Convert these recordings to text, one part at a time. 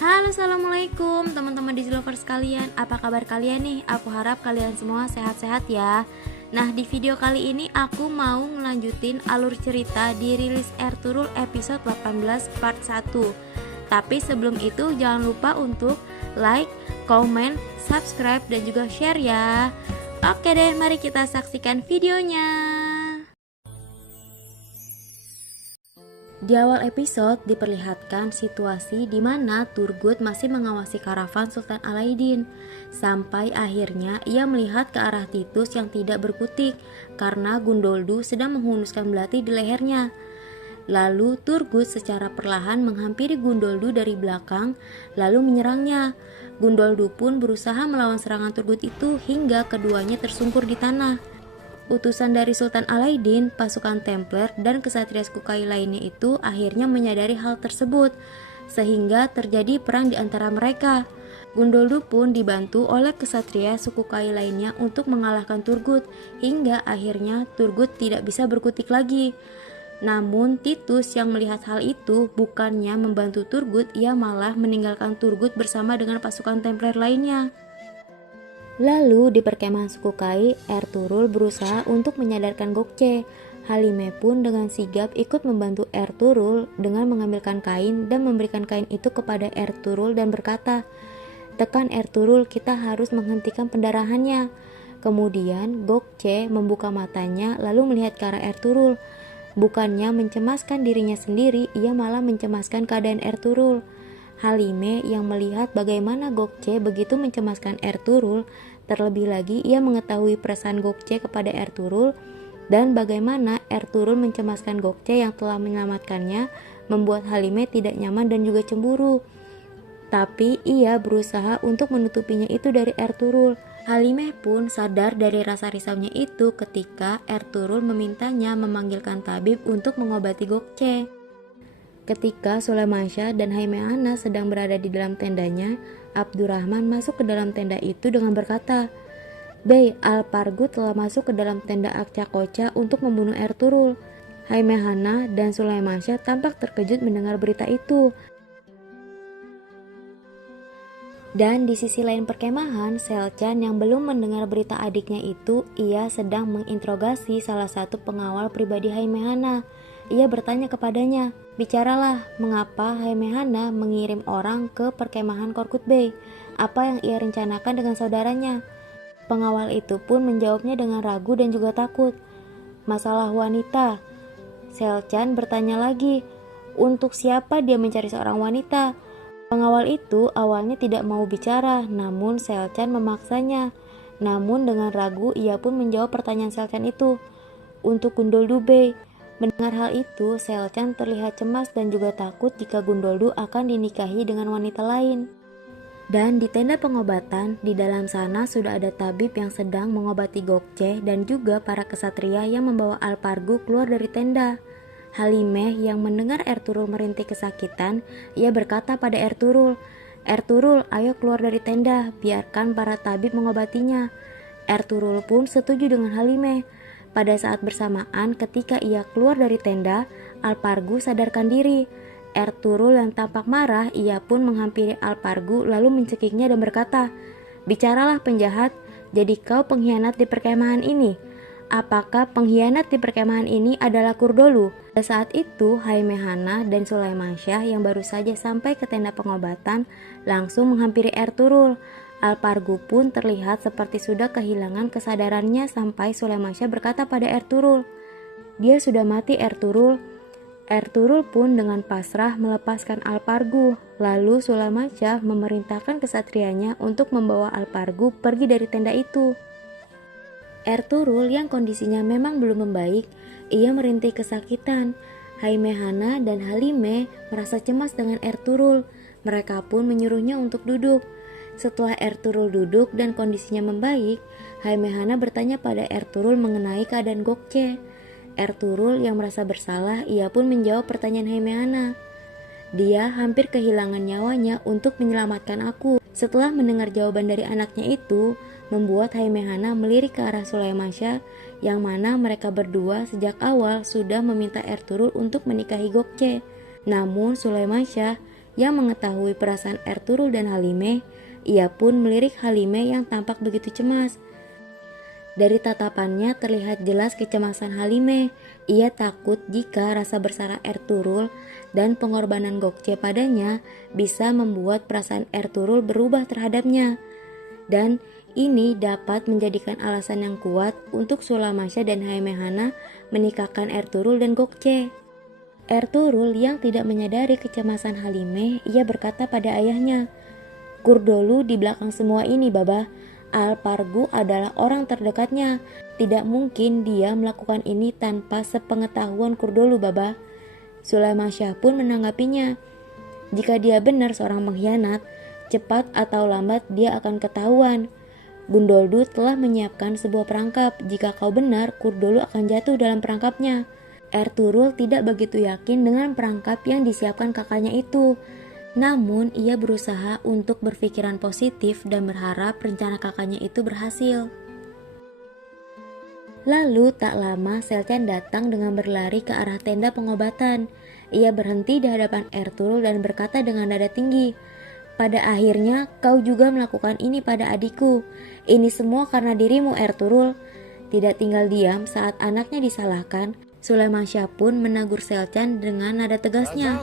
Halo, assalamualaikum teman-teman Digilovers sekalian. Apa kabar kalian nih? Aku harap kalian semua sehat-sehat ya. Nah, di video kali ini aku mau ngelanjutin alur cerita di Rilis Ertugrul episode 18 part 1. Tapi sebelum itu jangan lupa untuk like, comment, subscribe, dan juga share ya. Oke deh, mari kita saksikan videonya. Di awal episode diperlihatkan situasi di mana Turgut masih mengawasi karavan Sultan Alaidin. Sampai akhirnya ia melihat ke arah Titus yang tidak berkutik karena Gundoldu sedang menghunuskan belati di lehernya. Lalu Turgut secara perlahan menghampiri Gundoldu dari belakang lalu menyerangnya. Gundoldu pun berusaha melawan serangan Turgut itu hingga keduanya tersungkur di tanah. Utusan dari Sultan Alaidin, pasukan Templar, dan kesatria suku Kai lainnya itu akhirnya menyadari hal tersebut, sehingga terjadi perang di antara mereka. Gundoldu pun dibantu oleh kesatria suku Kai lainnya untuk mengalahkan Turgut, hingga akhirnya Turgut tidak bisa berkutik lagi. Namun Titus yang melihat hal itu bukannya membantu Turgut, ia malah meninggalkan Turgut bersama dengan pasukan Templar lainnya. Lalu di perkemahan suku Kai, Ertugrul berusaha untuk menyadarkan Gokce. Halime pun dengan sigap ikut membantu Ertugrul dengan mengambilkan kain dan memberikan kain itu kepada Ertugrul dan berkata, "Tekan Ertugrul, kita harus menghentikan pendarahannya." Kemudian Gokce membuka matanya lalu melihat ke arah Ertugrul. Bukannya mencemaskan dirinya sendiri, ia malah mencemaskan keadaan Ertugrul. Halime yang melihat bagaimana Gokce begitu mencemaskan Ertugrul, terlebih lagi ia mengetahui perasaan Gokce kepada Ertugrul dan bagaimana Ertugrul mencemaskan Gokce yang telah menyelamatkannya, membuat Halime tidak nyaman dan juga cemburu. Tapi ia berusaha untuk menutupinya itu dari Ertugrul. Halime pun sadar dari rasa risaunya itu ketika Ertugrul memintanya memanggilkan tabib untuk mengobati Gokce. Ketika Sulaimansyah dan Haimeana sedang berada di dalam tendanya, Abdurrahman masuk ke dalam tenda itu dengan berkata, "Bey, Alpargu telah masuk ke dalam tenda Akcakoca untuk membunuh Ertugrul." Haimeana dan Sulaimansyah tampak terkejut mendengar berita itu. Dan di sisi lain perkemahan, Selcan yang belum mendengar berita adiknya itu, ia sedang menginterogasi salah satu pengawal pribadi Haimeana. Ia bertanya kepadanya, "Bicaralah, mengapa Haimeana mengirim orang ke perkemahan Korkut Bey? Apa yang ia rencanakan dengan saudaranya?" Pengawal itu pun menjawabnya dengan ragu dan juga takut. "Masalah wanita." Selcan bertanya lagi, "Untuk siapa dia mencari seorang wanita?" Pengawal itu awalnya tidak mau bicara, namun Selcan memaksanya. Namun dengan ragu ia pun menjawab pertanyaan Selcan itu, "Untuk Gundoldu Bey." Mendengar hal itu, Selcan terlihat cemas dan juga takut jika Gundoldu akan dinikahi dengan wanita lain. Dan di tenda pengobatan, di dalam sana sudah ada tabib yang sedang mengobati Gokce dan juga para kesatria yang membawa Alpargu keluar dari tenda. Halime yang mendengar Ertugrul merintih kesakitan, ia berkata pada Ertugrul, "Ertugrul, ayo keluar dari tenda, biarkan para tabib mengobatinya." Ertugrul pun setuju dengan Halime. Pada saat bersamaan ketika ia keluar dari tenda, Alpargu sadarkan diri. Ertugrul yang tampak marah, ia pun menghampiri Alpargu lalu mencekiknya dan berkata, "Bicaralah penjahat, jadi kau pengkhianat di perkemahan ini. Apakah pengkhianat di perkemahan ini adalah Kurdolu?" Pada saat itu, Haimeana dan Sulaimansyah yang baru saja sampai ke tenda pengobatan langsung menghampiri Ertugrul. Alpargu pun terlihat seperti sudah kehilangan kesadarannya sampai Sulaimansyah berkata pada Ertugrul, "Dia sudah mati Ertugrul." Ertugrul pun dengan pasrah melepaskan Alpargu. Lalu Sulaimansyah memerintahkan kesatrianya untuk membawa Alpargu pergi dari tenda itu. Ertugrul yang kondisinya memang belum membaik, ia merintih kesakitan. Haimeana dan Halime merasa cemas dengan Ertugrul. Mereka pun menyuruhnya untuk duduk. Setelah Ertugrul duduk dan kondisinya membaik, Haimeana bertanya pada Ertugrul mengenai keadaan Gokce. Ertugrul yang merasa bersalah, ia pun menjawab pertanyaan Haimeana. "Dia hampir kehilangan nyawanya untuk menyelamatkan aku." Setelah mendengar jawaban dari anaknya itu, membuat Haimeana melirik ke arah Sulaimansyah, yang mana mereka berdua sejak awal sudah meminta Ertugrul untuk menikahi Gokce. Namun Sulaimansyah yang mengetahui perasaan Ertuğrul dan Halime. Ia pun melirik Halime yang tampak begitu cemas. Dari tatapannya terlihat jelas kecemasan Halime. Ia takut jika rasa bersalah Ertuğrul dan pengorbanan Gökçe padanya bisa membuat perasaan Ertuğrul berubah terhadapnya. Dan ini dapat menjadikan alasan yang kuat untuk Sulamasya dan Haimehana menikahkan Ertuğrul dan Gökçe. Ertuğrul yang tidak menyadari kecemasan Halime, ia berkata pada ayahnya, "Kurdolu di belakang semua ini, Baba. Alpargu adalah orang terdekatnya. Tidak mungkin dia melakukan ini tanpa sepengetahuan Kurdolu, Baba." Sulamasya pun menanggapinya, "Jika dia benar seorang pengkhianat, cepat atau lambat dia akan ketahuan. Gundoldu telah menyiapkan sebuah perangkap. Jika kau benar, Kurdolu akan jatuh dalam perangkapnya." Ertuğrul tidak begitu yakin dengan perangkap yang disiapkan kakaknya itu. Namun ia berusaha untuk berpikiran positif dan berharap rencana kakaknya itu berhasil. Lalu tak lama Selcan datang dengan berlari ke arah tenda pengobatan. Ia berhenti di hadapan Ertuğrul dan berkata dengan nada tinggi, "Pada akhirnya kau juga melakukan ini pada adikku. Ini semua karena dirimu, Ertuğrul." Tidak tinggal diam saat anaknya disalahkan, Sulamasya pun menegur Selcan dengan nada tegasnya.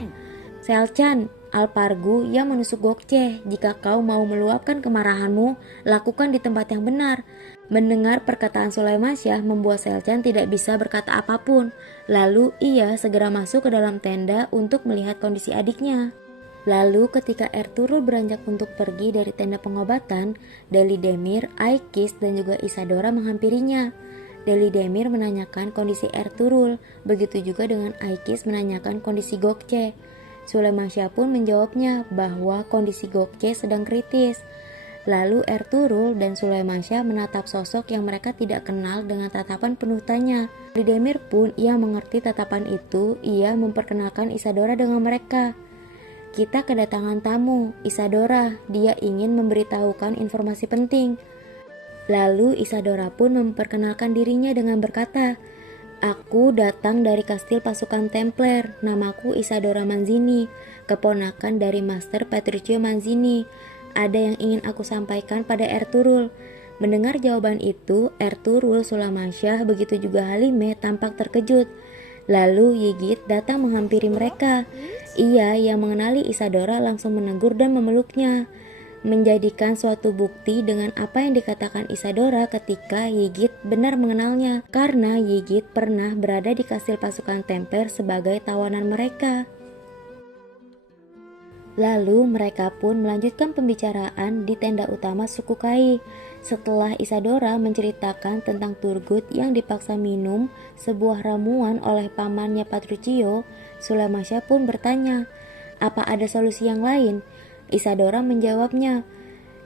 "Selcan, Alpargu yang menusuk Gökçe. Jika kau mau meluapkan kemarahanmu, lakukan di tempat yang benar." Mendengar perkataan Sulamasya membuat Selcan tidak bisa berkata apapun. Lalu ia segera masuk ke dalam tenda untuk melihat kondisi adiknya. Lalu ketika Ertuğrul beranjak untuk pergi dari tenda pengobatan, Deli Demir, Aikis, dan juga Isadora menghampirinya. Deli Demir menanyakan kondisi Ertuğrul, begitu juga dengan Aikis menanyakan kondisi Gökçe. Sulamasya pun menjawabnya bahwa kondisi Gökçe sedang kritis. Lalu Ertuğrul dan Sulamasya menatap sosok yang mereka tidak kenal dengan tatapan penuh tanya. Deli Demir pun ia mengerti tatapan itu. Ia memperkenalkan Isadora dengan mereka. "Kita kedatangan tamu, Isadora. Dia ingin memberitahukan informasi penting." Lalu Isadora pun memperkenalkan dirinya dengan berkata, "Aku datang dari kastil pasukan Templar. Namaku Isadora Manzini, keponakan dari Master Patricio Manzini. Ada yang ingin aku sampaikan pada Ertuğrul." Mendengar jawaban itu, Ertuğrul, Sulamasya, begitu juga Halime tampak terkejut. Lalu Yigit datang menghampiri mereka. Ia yang mengenali Isadora langsung menegur dan memeluknya, menjadikan suatu bukti dengan apa yang dikatakan Isadora ketika Yigit benar mengenalnya, karena Yigit pernah berada di kastil pasukan Templar sebagai tawanan mereka. Lalu mereka pun melanjutkan pembicaraan di tenda utama suku Kai. Setelah Isadora menceritakan tentang Turgut yang dipaksa minum sebuah ramuan oleh pamannya Patricio, Sulamasya pun bertanya, "Apa ada solusi yang lain?" Isadora menjawabnya,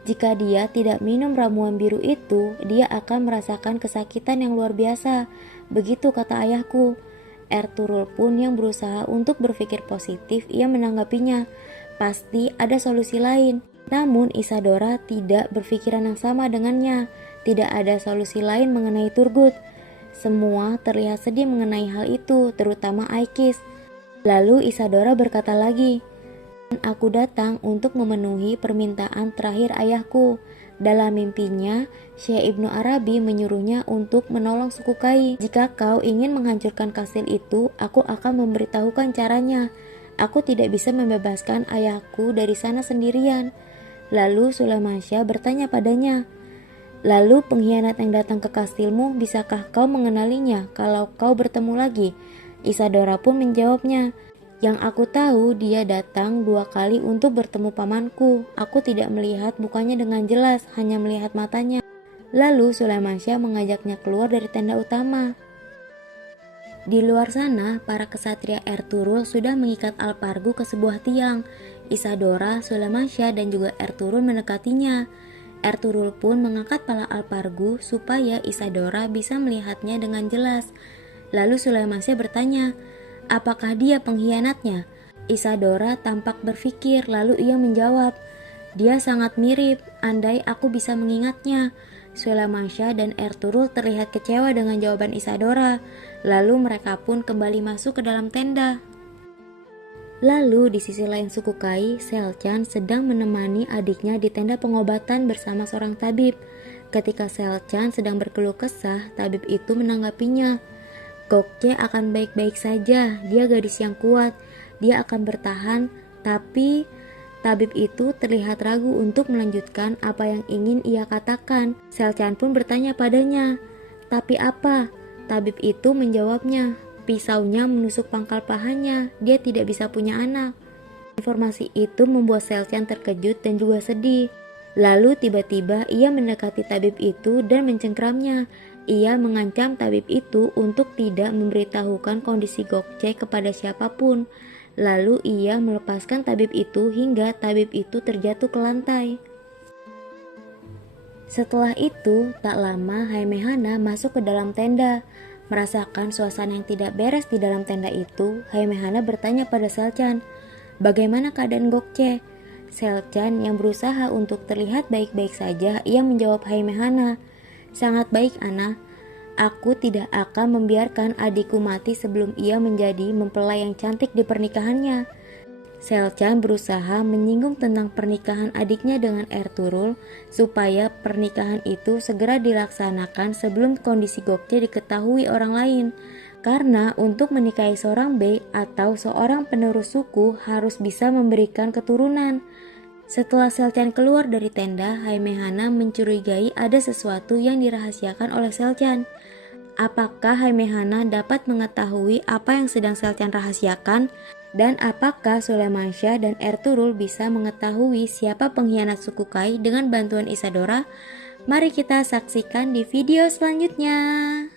"Jika dia tidak minum ramuan biru itu, dia akan merasakan kesakitan yang luar biasa. Begitu kata ayahku." Ertuğrul pun yang berusaha untuk berpikir positif, ia menanggapinya, "Pasti ada solusi lain." Namun Isadora tidak berpikiran yang sama dengannya. Tidak ada solusi lain mengenai Turgut. Semua terlihat sedih mengenai hal itu, terutama Aikis. Lalu Isadora berkata lagi, "Aku datang untuk memenuhi permintaan terakhir ayahku. Dalam mimpinya, Syekh Ibnu Arabi menyuruhnya untuk menolong suku Kai. Jika kau ingin menghancurkan kastil itu, aku akan memberitahukan caranya. Aku tidak bisa membebaskan ayahku dari sana sendirian." Lalu Sulamasya bertanya padanya, "Lalu pengkhianat yang datang ke kastilmu, bisakah kau mengenalinya kalau kau bertemu lagi?" Isadora pun menjawabnya, "Yang aku tahu dia datang 2 kali untuk bertemu pamanku. Aku tidak melihat mukanya dengan jelas, hanya melihat matanya." Lalu Sulamasya mengajaknya keluar dari tenda utama. Di luar sana, para kesatria Ertuğrul sudah mengikat Alpargu ke sebuah tiang. Isadora, Sulamasya, dan juga Ertuğrul mendekatinya. Ertuğrul pun mengangkat pala Alpargu supaya Isadora bisa melihatnya dengan jelas. Lalu Sulamasya bertanya, "Apakah dia pengkhianatnya?" Isadora tampak berpikir, lalu ia menjawab, "Dia sangat mirip, andai aku bisa mengingatnya." Sulamasya dan Ertuğrul terlihat kecewa dengan jawaban Isadora. Lalu mereka pun kembali masuk ke dalam tenda. Lalu di sisi lain suku Kai, Selcan sedang menemani adiknya di tenda pengobatan bersama seorang tabib. Ketika Selcan sedang berkeluh kesah, tabib itu menanggapinya. Gokce akan baik-baik saja, dia gadis yang kuat, dia akan bertahan, tapi tabib itu terlihat ragu untuk melanjutkan apa yang ingin ia katakan. Selcan pun bertanya padanya, "Tapi apa?" Tabib itu menjawabnya, "Pisaunya menusuk pangkal pahanya, dia tidak bisa punya anak." Informasi itu membuat Selcan terkejut dan juga sedih. Lalu tiba-tiba ia mendekati tabib itu dan mencengkramnya. Ia mengancam tabib itu untuk tidak memberitahukan kondisi Gokce kepada siapapun. Lalu ia melepaskan tabib itu hingga tabib itu terjatuh ke lantai. Setelah itu, tak lama Haimehana masuk ke dalam tenda. Merasakan suasana yang tidak beres di dalam tenda itu, Haimehana bertanya pada Selcan, "Bagaimana keadaan Gokce?" Selcan yang berusaha untuk terlihat baik-baik saja, ia menjawab Haimehana, "Sangat baik, Ana. Aku tidak akan membiarkan adikku mati sebelum ia menjadi mempelai yang cantik di pernikahannya." Selcan berusaha menyinggung tentang pernikahan adiknya dengan Ertugrul supaya pernikahan itu segera dilaksanakan sebelum kondisi Gokce diketahui orang lain. Karena untuk menikahi seorang bey atau seorang penerus suku harus bisa memberikan keturunan. Setelah Selcan keluar dari tenda, Haimehana mencurigai ada sesuatu yang dirahasiakan oleh Selcan. Apakah Haimehana dapat mengetahui apa yang sedang Selcan rahasiakan? Dan apakah Suleymansyah dan Ertugrul bisa mengetahui siapa pengkhianat suku Kai dengan bantuan Isadora? Mari kita saksikan di video selanjutnya.